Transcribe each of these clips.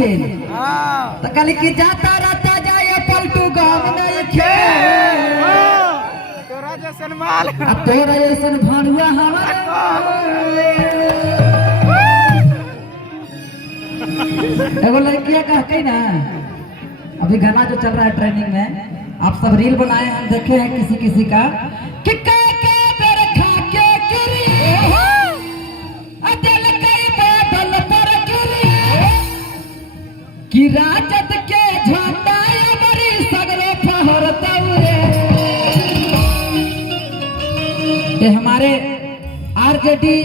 छे तो कल की जाता रहता जाए पलटू गाँव नहीं खे तोरा जैसन माल तोरा जैसन भानुआ हमारा एगो लड़कियां कहते ना अभी गाना जो चल रहा है ट्रेनिंग में आप सब रील बनाए हैं देखे हैं किसी किसी का कि कि राजद के झंडा बड़ी सगरे फहरतौरे ये हमारे आरजेडी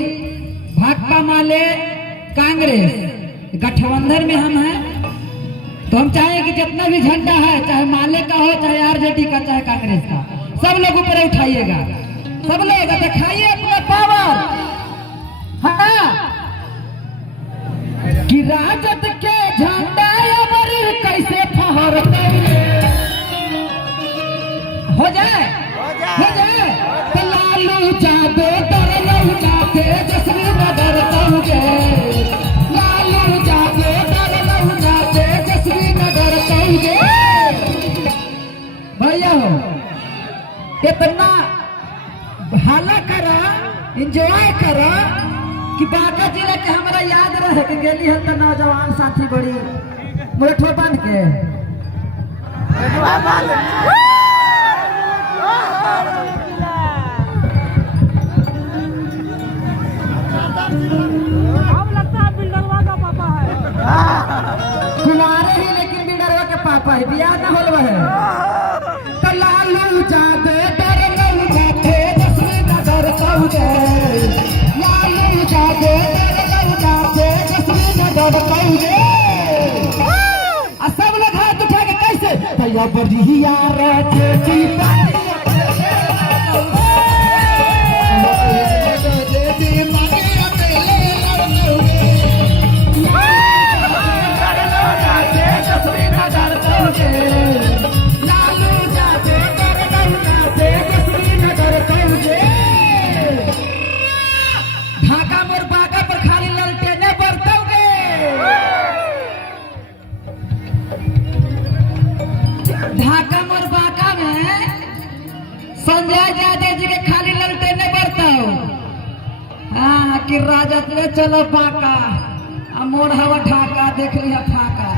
भाकपा माले कांग्रेस गठबंधन में हम हैं तो हम चाहें कि जितना भी झंडा है चाहे माले का हो चाहे आरजेडी का चाहे कांग्रेस का सब लोग ऊपर उठाइएगा सब लोग दिखाइए अपना पावर हाँ कि राजद के झंडा कैसे फहरते हो जाए तो लालू जादे तरलू जाते जसवी नगर तौगे लालू जादे तरलू जाते जसवी नगर तौगे भैया हो इतना हाला करा एंजॉय करा कि बांका जिला के हमारा याद रहे कि गेली है तो नौजवान साथी बड़ी मुठो बांध के कुमारे ही लेकिन बिल्डरवा के पापा है बियाह ना होल है तो लालू जादे तरलू जाते जसवी नगर तौगे लालू जादे तरलू जाते जसवी नगर तौगे सब लोग हाथ उठा के कैसे भैया बढ़िया राजे ढाका मोर बागा पर खाली ललटेने बरतोगे ढाका मोर बाका में संजय यादव जी के खाली ललटेने बरतो हाँ कि राजद में चलो बाका मोर हवा ढाका देख लिया फाका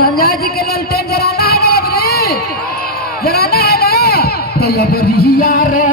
संजय जी के ललटेन जराना है जराना है ना तो ये बढ़िया रे